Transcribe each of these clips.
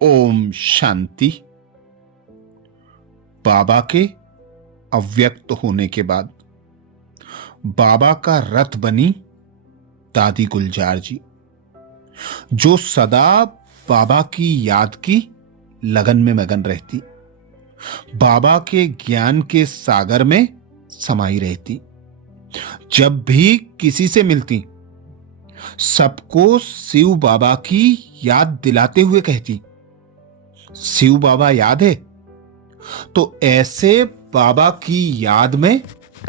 ओम शांति। बाबा के अव्यक्त होने के बाद बाबा का रथ बनी दादी गुलजार जी, जो सदा बाबा की याद की लगन में मगन रहती, बाबा के ज्ञान के सागर में समाई रहती। जब भी किसी से मिलती, सबको शिव बाबा की याद दिलाते हुए कहती, शिव बाबा याद है। तो ऐसे बाबा की याद में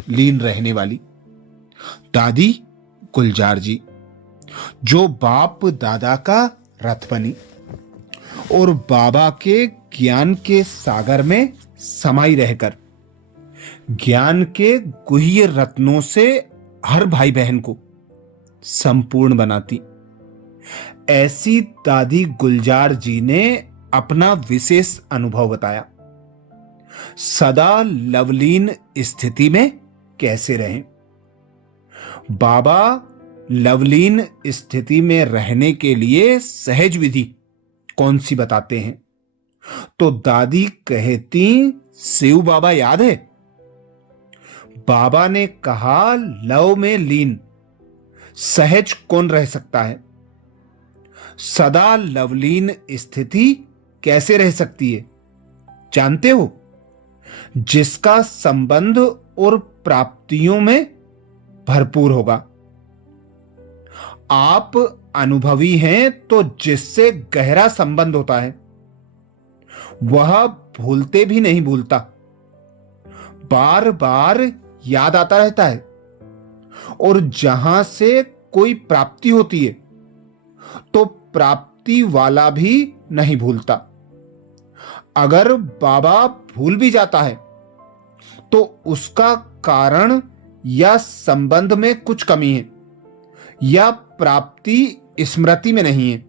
लीन रहने वाली दादी गुलजार जी, जो बाप दादा का रथ बनी और बाबा के ज्ञान के सागर में समाई रहकर ज्ञान के गुह्य रत्नों से हर भाई बहन को संपूर्ण बनाती। ऐसी दादी गुलजार जी ने अपना विशेष अनुभव बताया। सदा लवलीन स्थिति में कैसे रहें। बाबा लवलीन स्थिति में रहने के लिए सहज विधि कौन सी बताते हैं? तो दादी कहती, शिव बाबा याद है। बाबा ने कहा, लव में लीन सहज कौन रह सकता है? सदा लवलीन स्थिति कैसे रह सकती है जानते हो? जिसका संबंध और प्राप्तियों में भरपूर होगा। आप अनुभवी हैं तो जिससे गहरा संबंध होता है वह भूलते भी नहीं भूलता, बार बार याद आता रहता है। और जहां से कोई प्राप्ति होती है तो प्राप्ति वाला भी नहीं भूलता। अगर बाबा भूल भी जाता है तो उसका कारण या संबंध में कुछ कमी है या प्राप्ति स्मृति में नहीं है।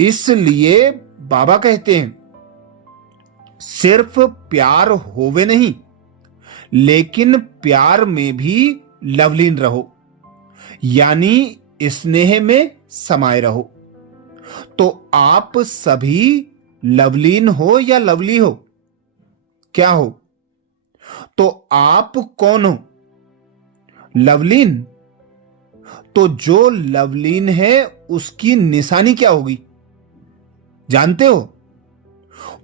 इसलिए बाबा कहते हैं, सिर्फ प्यार होवे नहीं, लेकिन प्यार में भी लवलीन रहो, यानी स्नेह में समाये रहो। तो आप सभी लवलीन हो या लवली हो? क्या हो? तो आप कौन हो? लवलीन। तो जो लवलीन है उसकी निशानी क्या होगी जानते हो?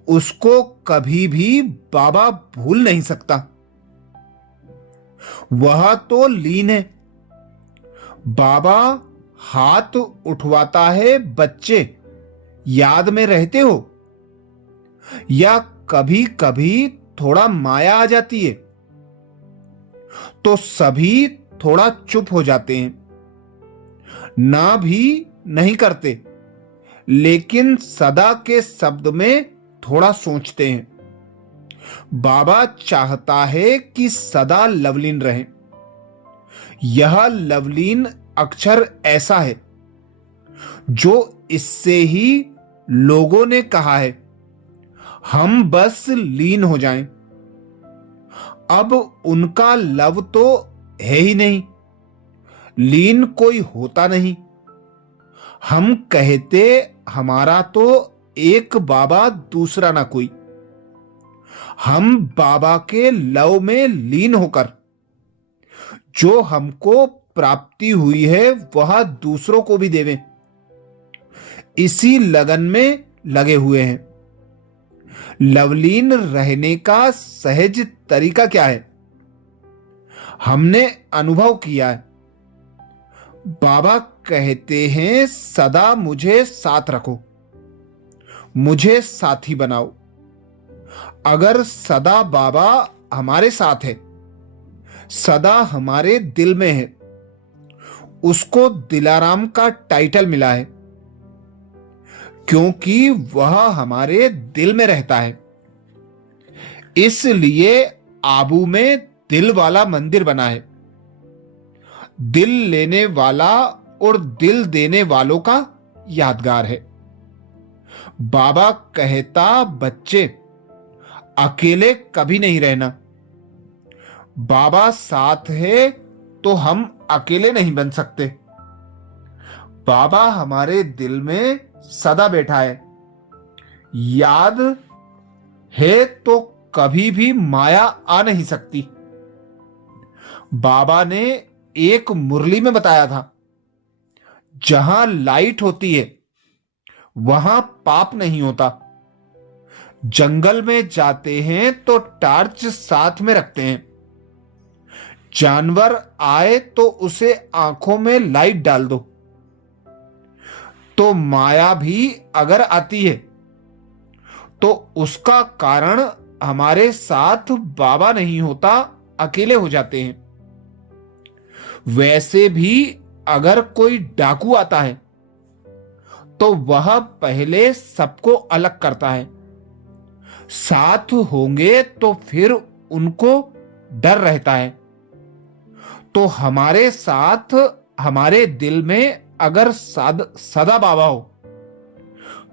उसको कभी भी बाबा भूल नहीं सकता। वह तो लीन है। बाबा हाथ उठवाता है, बच्चे याद में रहते हो? या कभी कभी थोड़ा माया आ जाती है तो सभी थोड़ा चुप हो जाते हैं, ना भी नहीं करते, लेकिन सदा के शब्द में थोड़ा सोचते हैं। बाबा चाहता है कि सदा लवलीन रहे। यह लवलीन अक्षर ऐसा है जो इससे ही लोगों ने कहा है, हम बस लीन हो जाएं। अब उनका लव तो है ही नहीं, लीन कोई होता नहीं। हम कहते, हमारा तो एक बाबा दूसरा ना कोई। हम बाबा के लव में लीन होकर जो हमको प्राप्ति हुई है वह दूसरों को भी देवें, इसी लगन में लगे हुए हैं। लवलीन रहने का सहज तरीका क्या है? हमने अनुभव किया है। बाबा कहते हैं, सदा मुझे साथ रखो, मुझे साथी बनाओ। अगर सदा बाबा हमारे साथ है, सदा हमारे दिल में है, उसको दिलाराम का टाइटल मिला है क्योंकि वह हमारे दिल में रहता है। इसलिए आबू में दिल वाला मंदिर बना है। दिल लेने वाला और दिल देने वालों का यादगार है। बाबा कहता, बच्चे अकेले कभी नहीं रहना। बाबा साथ है तो हम अकेले नहीं बन सकते। बाबा हमारे दिल में सदा बैठा है, याद है तो कभी भी माया आ नहीं सकती। बाबा ने एक मुरली में बताया था, जहां लाइट होती है वहां पाप नहीं होता। जंगल में जाते हैं तो टार्च साथ में रखते हैं। जानवर आए तो उसे आंखों में लाइट डाल दो। तो माया भी अगर आती है तो उसका कारण हमारे साथ बाबा नहीं होता, अकेले हो जाते हैं। वैसे भी अगर कोई डाकू आता है तो वह पहले सबको अलग करता है। साथ होंगे तो फिर उनको डर रहता है। तो हमारे साथ हमारे दिल में अगर सदा बाबा हो,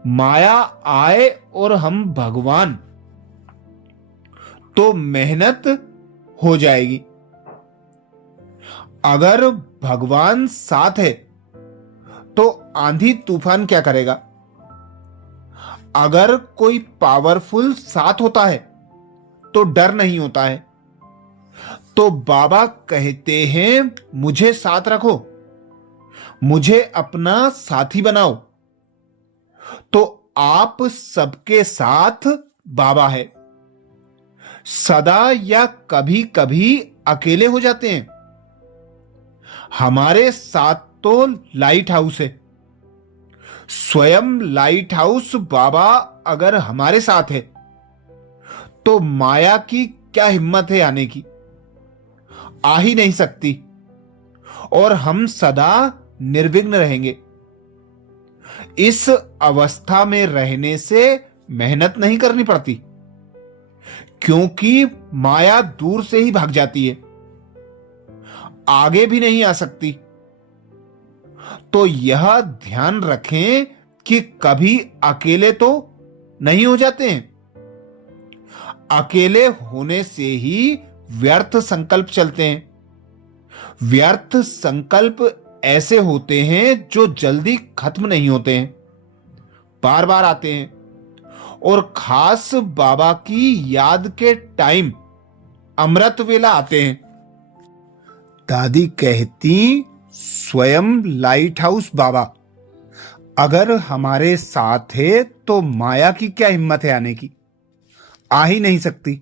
माया आए और हम भगवान, तो मेहनत हो जाएगी। अगर भगवान साथ है तो आंधी तूफान क्या करेगा? अगर कोई पावरफुल साथ होता है तो डर नहीं होता है। तो बाबा कहते हैं, मुझे साथ रखो, मुझे अपना साथी बनाओ। तो आप सबके साथ बाबा है। सदा या कभी कभी अकेले हो जाते हैं। हमारे साथ तो लाइट हाउस है। स्वयं लाइट हाउस बाबा अगर हमारे साथ है तो माया की क्या हिम्मत है आने की? आ ही नहीं सकती। और हम सदा निर्विघ्न रहेंगे। इस अवस्था में रहने से मेहनत नहीं करनी पड़ती, क्योंकि माया दूर से ही भाग जाती है, आगे भी नहीं आ सकती। तो यह ध्यान रखें कि कभी अकेले तो नहीं हो जाते हैं। अकेले होने से ही व्यर्थ संकल्प चलते हैं। व्यर्थ संकल्प ऐसे होते हैं जो जल्दी खत्म नहीं होते हैं, बार बार आते हैं। और खास बाबा की याद के टाइम अमृत वेला आते हैं। दादी कहती, स्वयं लाइट हाउस बाबा अगर हमारे साथ है तो माया की क्या हिम्मत है आने की? आ ही नहीं सकती।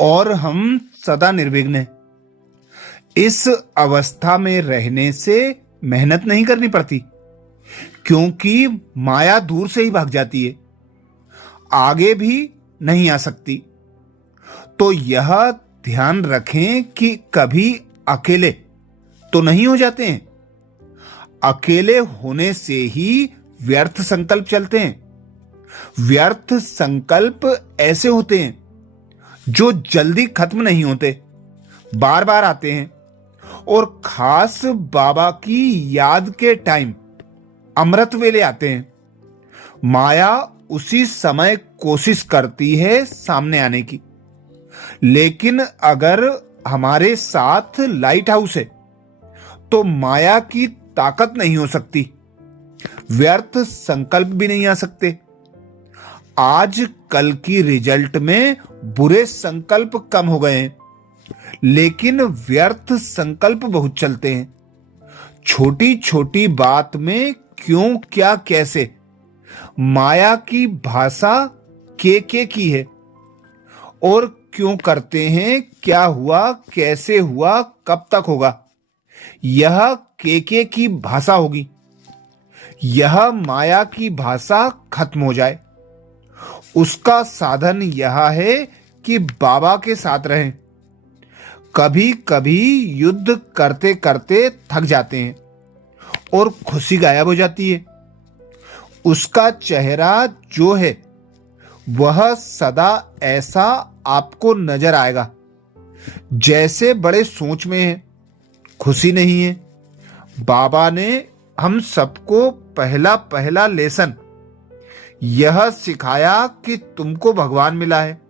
और हम सदा निर्विघ्न हैं। इस अवस्था में रहने से मेहनत नहीं करनी पड़ती, क्योंकि माया दूर से ही भाग जाती है, आगे भी नहीं आ सकती। तो यह ध्यान रखें कि कभी अकेले तो नहीं हो जाते हैं। अकेले होने से ही व्यर्थ संकल्प चलते हैं। व्यर्थ संकल्प ऐसे होते हैं जो जल्दी खत्म नहीं होते, बार बार आते हैं। और खास बाबा की याद के टाइम अमृत वेले आते हैं। माया उसी समय कोशिश करती है सामने आने की, लेकिन अगर हमारे साथ लाइट हाउस है तो माया की ताकत नहीं हो सकती, व्यर्थ संकल्प भी नहीं आ सकते। आज कल की रिजल्ट में बुरे संकल्प कम हो गए हैं, लेकिन व्यर्थ संकल्प बहुत चलते हैं। छोटी छोटी बात में क्यों, क्या, कैसे, माया की भाषा के की है। और क्यों करते हैं, क्या हुआ, कैसे हुआ, कब तक होगा, यह के की भाषा होगी। यह माया की भाषा खत्म हो जाए, उसका साधन यह है कि बाबा के साथ रहें। कभी कभी युद्ध करते करते थक जाते हैं और खुशी गायब हो जाती है। उसका चेहरा जो है वह सदा ऐसा आपको नजर आएगा जैसे बड़े सोच में है, खुशी नहीं है। बाबा ने हम सबको पहला पहला लेसन यह सिखाया कि तुमको भगवान मिला है।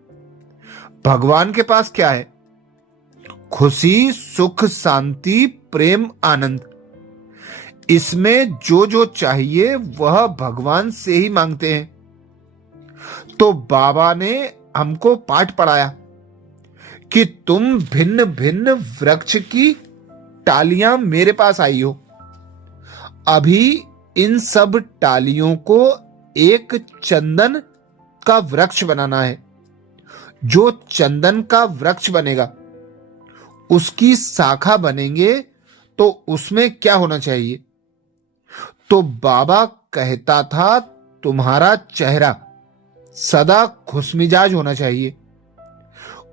भगवान के पास क्या है? खुशी, सुख, शांति, प्रेम, आनंद। इसमें जो जो चाहिए वह भगवान से ही मांगते हैं। तो बाबा ने हमको पाठ पढ़ाया कि तुम भिन्न भिन्न वृक्ष की टालियां मेरे पास आई हो। अभी इन सब टालियों को एक चंदन का वृक्ष बनाना है। जो चंदन का वृक्ष बनेगा, उसकी शाखा बनेंगे, तो उसमें क्या होना चाहिए? तो बाबा कहता था, तुम्हारा चेहरा सदा खुशमिजाज होना चाहिए।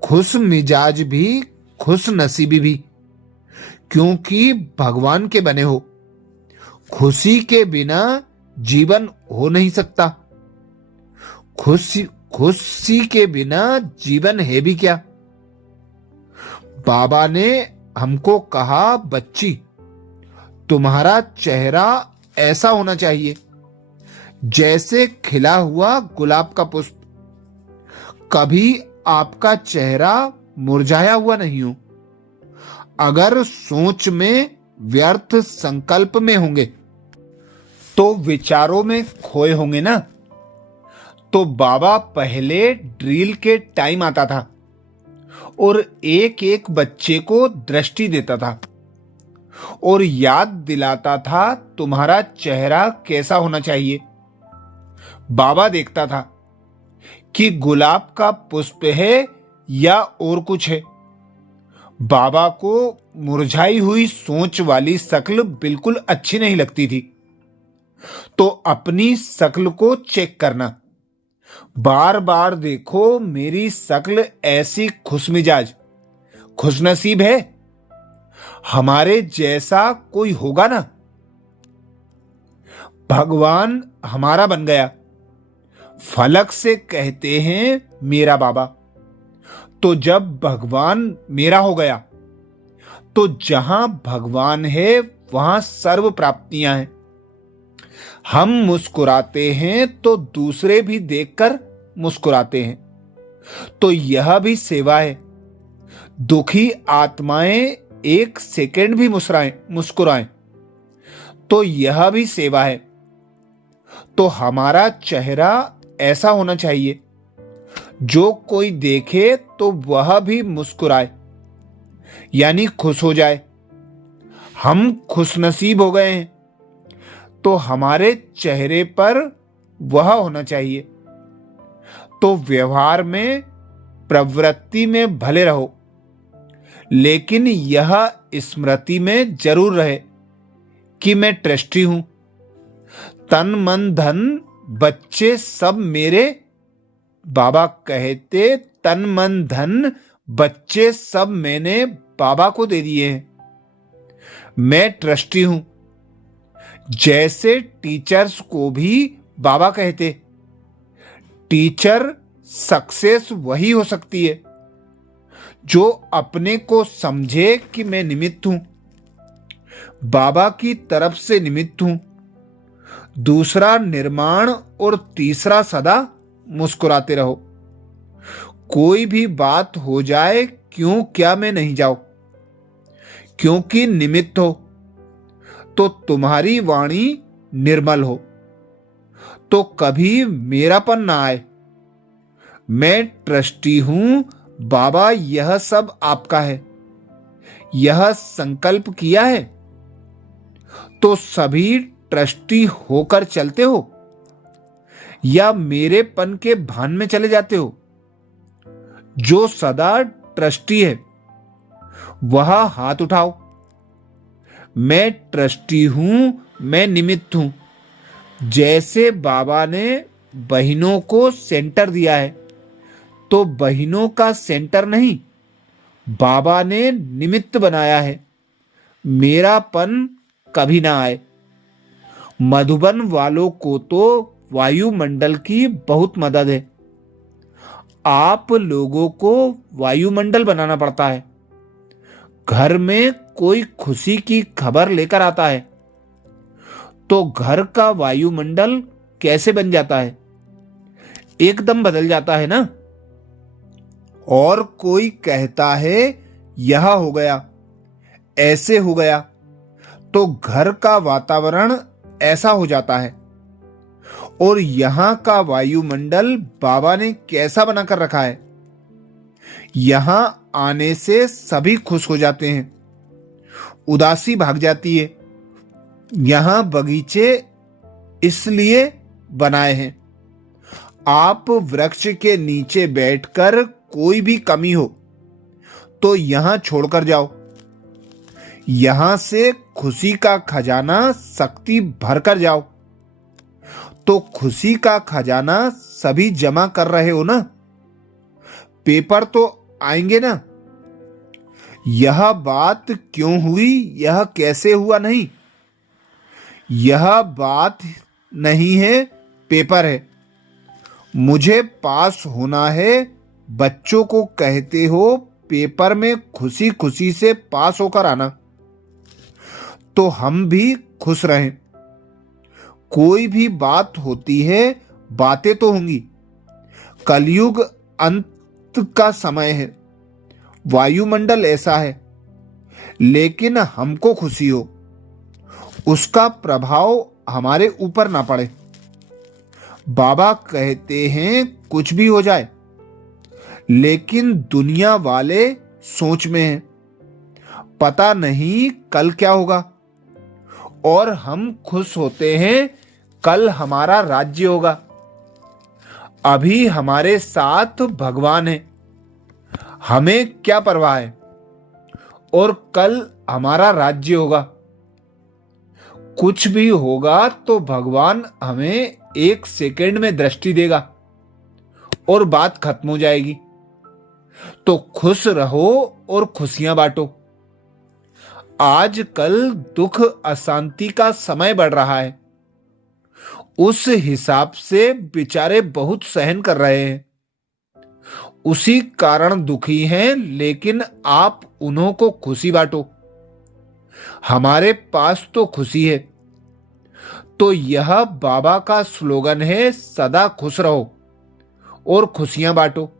खुश मिजाज भी, खुश नसीबी भी, क्योंकि भगवान के बने हो। खुशी के बिना जीवन हो नहीं सकता। खुशी के बिना जीवन है भी क्या? बाबा ने हमको कहा, बच्ची, तुम्हारा चेहरा ऐसा होना चाहिए जैसे खिला हुआ गुलाब का पुष्प। कभी आपका चेहरा मुरझाया हुआ नहीं हो। अगर सोच में व्यर्थ संकल्प में होंगे तो विचारों में खोए होंगे ना। तो बाबा पहले ड्रिल के टाइम आता था और एक एक बच्चे को दृष्टि देता था और याद दिलाता था, तुम्हारा चेहरा कैसा होना चाहिए। बाबा देखता था कि गुलाब का पुष्प है या और कुछ है। बाबा को मुरझाई हुई सोच वाली शक्ल बिल्कुल अच्छी नहीं लगती थी। तो अपनी शक्ल को चेक करना, बार बार देखो मेरी शक्ल ऐसी खुशमिजाज, खुशनसीब है। हमारे जैसा कोई होगा ना। भगवान हमारा बन गया। फलक से कहते हैं मेरा बाबा। तो जब भगवान मेरा हो गया, तो जहां भगवान है वहां सर्व प्राप्तियां हैं। हम मुस्कुराते हैं तो दूसरे भी देखकर मुस्कुराते हैं, तो यह भी सेवा है। दुखी आत्माएं एक सेकंड भी मुस्कुराएं तो यह भी सेवा है। तो हमारा चेहरा ऐसा होना चाहिए, जो कोई देखे तो वह भी मुस्कुराए, यानी खुश हो जाए। हम खुशनसीब हो गए हैं, तो हमारे चेहरे पर वह होना चाहिए। तो व्यवहार में, प्रवृत्ति में भले रहो, लेकिन यह स्मृति में जरूर रहे कि मैं ट्रस्टी हूं। तन मन धन बच्चे सब मेरे। बाबा कहते, तन मन धन बच्चे सब मैंने बाबा को दे दिए हैं। मैं ट्रस्टी हूं। जैसे टीचर्स को भी बाबा कहते, टीचर सक्सेस वही हो सकती है जो अपने को समझे कि मैं निमित्त हूं, बाबा की तरफ से निमित्त हूं। दूसरा निर्माण और तीसरा सदा मुस्कुराते रहो। कोई भी बात हो जाए, क्यों क्या मैं नहीं जाऊं, क्योंकि निमित्त हो। तो तुम्हारी वाणी निर्मल हो, तो कभी मेरापन ना आए। मैं ट्रस्टी हूं बाबा, यह सब आपका है। यह संकल्प किया है, तो सभी ट्रस्टी होकर चलते हो या मेरेपन के भान में चले जाते हो? जो सदा ट्रस्टी है वह हाथ उठाओ। मैं ट्रस्टी हूं, मैं निमित्त हूं। जैसे बाबा ने बहनों को सेंटर दिया है, तो बहनों का सेंटर नहीं, बाबा ने निमित्त बनाया है। मेरापन कभी ना आए। मधुबन वालों को तो वायुमंडल की बहुत मदद है। आप लोगों को वायुमंडल बनाना पड़ता है। घर में कोई खुशी की खबर लेकर आता है, तो घर का वायुमंडल कैसे बन जाता है? एकदम बदल जाता है ना। और कोई कहता है यह हो गया, ऐसे हो गया, तो घर का वातावरण ऐसा हो जाता है। और यहां का वायुमंडल बाबा ने कैसा बनाकर रखा है। यहां आने से सभी खुश हो जाते हैं, उदासी भाग जाती है। यहां बगीचे इसलिए बनाए हैं, आप वृक्ष के नीचे बैठकर कोई भी कमी हो तो यहां छोड़कर जाओ। यहां से खुशी का खजाना शक्ति भरकर जाओ। तो खुशी का खजाना सभी जमा कर रहे हो ना, पेपर तो आएंगे ना। यह बात क्यों हुई, यह कैसे हुआ नहीं, यह बात नहीं है, पेपर है। मुझे पास होना है, बच्चों को कहते हो पेपर में खुशी खुशी से पास होकर आना, तो हम भी खुश रहें। कोई भी बात होती है, बातें तो होंगी। कलयुग अंत का समय है, वायुमंडल ऐसा है, लेकिन हमको खुशी हो, उसका प्रभाव हमारे ऊपर ना पड़े। बाबा कहते हैं कुछ भी हो जाए, लेकिन दुनिया वाले सोच में हैं, पता नहीं कल क्या होगा। और हम खुश होते हैं कल हमारा राज्य होगा। अभी हमारे साथ भगवान है, हमें क्या परवाह है, और कल हमारा राज्य होगा। कुछ भी होगा तो भगवान हमें 1 सेकंड में दृष्टि देगा और बात खत्म हो जाएगी। तो खुश रहो और खुशियां बांटो। आजकल दुख अशांति का समय बढ़ रहा है, उस हिसाब से बेचारे बहुत सहन कर रहे हैं, उसी कारण दुखी हैं। लेकिन आप उन्हों को खुशी बांटो। हमारे पास तो खुशी है। तो यह बाबा का स्लोगन है, सदा खुश रहो और खुशियां बांटो।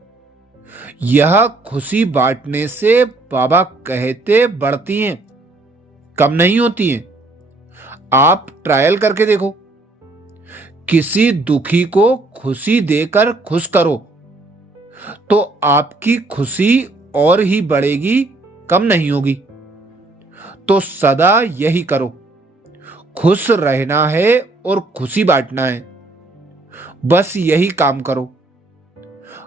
यह खुशी बांटने से बाबा कहते बढ़ती हैं, कम नहीं होती हैं। आप ट्रायल करके देखो, किसी दुखी को खुशी देकर खुश करो तो आपकी खुशी और ही बढ़ेगी, कम नहीं होगी। तो सदा यही करो, खुश रहना है और खुशी बांटना है, बस यही काम करो।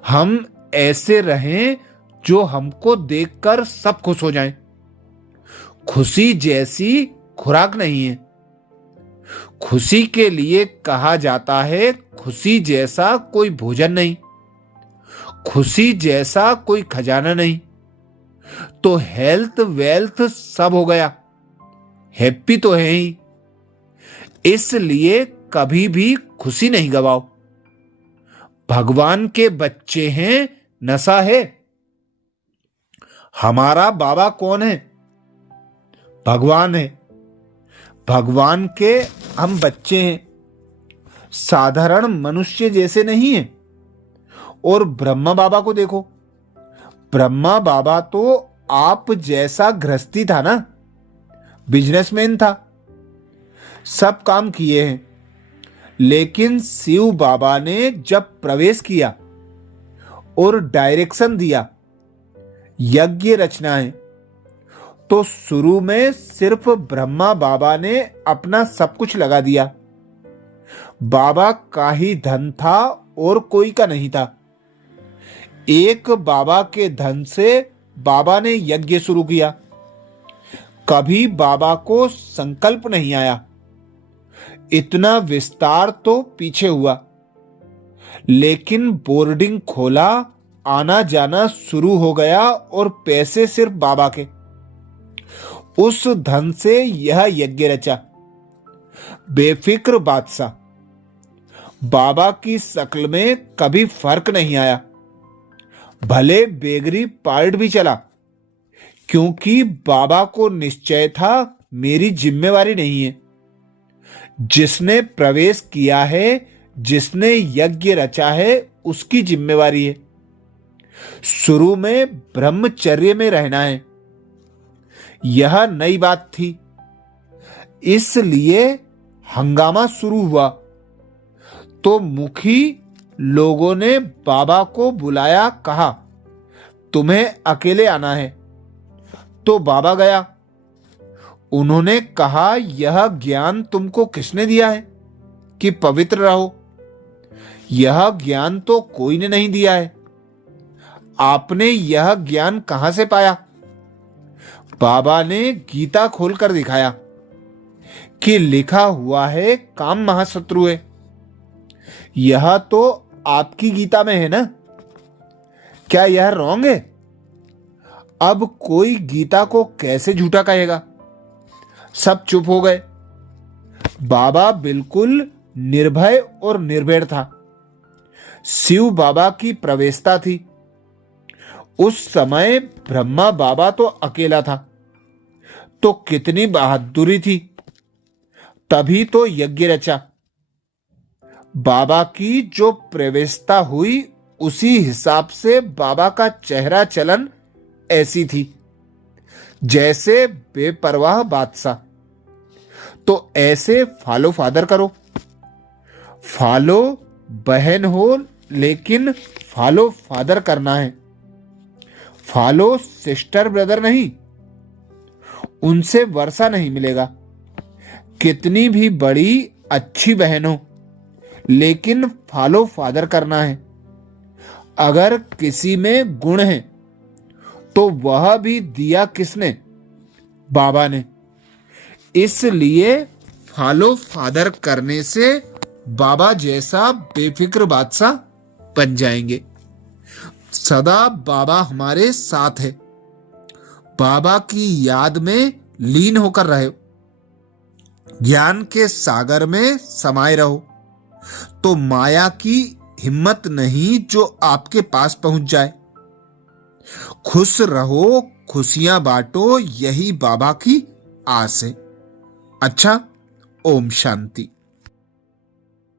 हम ऐसे रहें जो हमको देखकर सब खुश हो जाएं। खुशी जैसी खुराक नहीं है। खुशी के लिए कहा जाता है, खुशी जैसा कोई भोजन नहीं, खुशी जैसा कोई खजाना नहीं। तो हेल्थ वेल्थ सब हो गया, हैप्पी तो है ही, इसलिए कभी भी खुशी नहीं गवाओ। भगवान के बच्चे हैं, नशा है। हमारा बाबा कौन है? भगवान है। भगवान के हम बच्चे हैं, साधारण मनुष्य जैसे नहीं है। और ब्रह्मा बाबा को देखो, ब्रह्मा बाबा तो आप जैसा गृहस्थी था ना, बिजनेसमैन था, सब काम किए हैं। लेकिन शिव बाबा ने जब प्रवेश किया और डायरेक्शन दिया, यज्ञ रचना है, तो शुरू में सिर्फ ब्रह्मा बाबा ने अपना सब कुछ लगा दिया। बाबा का ही धन था और कोई का नहीं था। एक बाबा के धन से बाबा ने यज्ञ शुरू किया। कभी बाबा को संकल्प नहीं आया, इतना विस्तार तो पीछे हुआ। लेकिन बोर्डिंग खोला, आना जाना शुरू हो गया और पैसे सिर्फ बाबा के। उस धन से यह यज्ञ रचा। बेफिक्र बादशाह, बाबा की शक्ल में कभी फर्क नहीं आया। भले बेगरी पार्ट भी चला, क्योंकि बाबा को निश्चय था मेरी जिम्मेवारी नहीं है। जिसने प्रवेश किया है, जिसने यज्ञ रचा है, उसकी जिम्मेवारी है। शुरू में ब्रह्मचर्य में रहना है, यह नई बात थी, इसलिए हंगामा शुरू हुआ। तो मुखी लोगों ने बाबा को बुलाया, कहा तुम्हें अकेले आना है। तो बाबा गया। उन्होंने कहा यह ज्ञान तुमको किसने दिया है कि पवित्र रहो? यह ज्ञान तो कोई ने नहीं दिया है। आपने यह ज्ञान कहां से पाया? बाबा ने गीता खोलकर दिखाया कि लिखा हुआ है काम महाशत्रु है। यह तो आपकी गीता में है ना? क्या यह रॉन्ग है? अब कोई गीता को कैसे झूठा कहेगा? सब चुप हो गए। बाबा बिल्कुल निर्भय और निर्भीड़ था। शिव बाबा की प्रवेशता थी। उस समय ब्रह्मा बाबा तो अकेला था, तो कितनी बहादुरी थी। तभी तो यज्ञ रचा। बाबा की जो प्रवेशता हुई उसी हिसाब से बाबा का चेहरा चलन ऐसी थी जैसे बेपरवाह बादशाह। तो ऐसे फॉलो फादर करो। फॉलो बहन हो लेकिन फॉलो फादर करना है। फॉलो सिस्टर ब्रदर नहीं, उनसे वर्षा नहीं मिलेगा। कितनी भी बड़ी अच्छी बहन हो लेकिन फॉलो फादर करना है। अगर किसी में गुण है तो वह भी दिया किसने? बाबा ने। इसलिए फॉलो फादर करने से बाबा जैसा बेफिक्र बादशाह बन जाएंगे। सदा बाबा हमारे साथ है। बाबा की याद में लीन होकर रहे, ज्ञान के सागर में समाये रहो, तो माया की हिम्मत नहीं जो आपके पास पहुंच जाए। खुश रहो, खुशियां बांटो, यही बाबा की आस है। अच्छा, ओम शांति।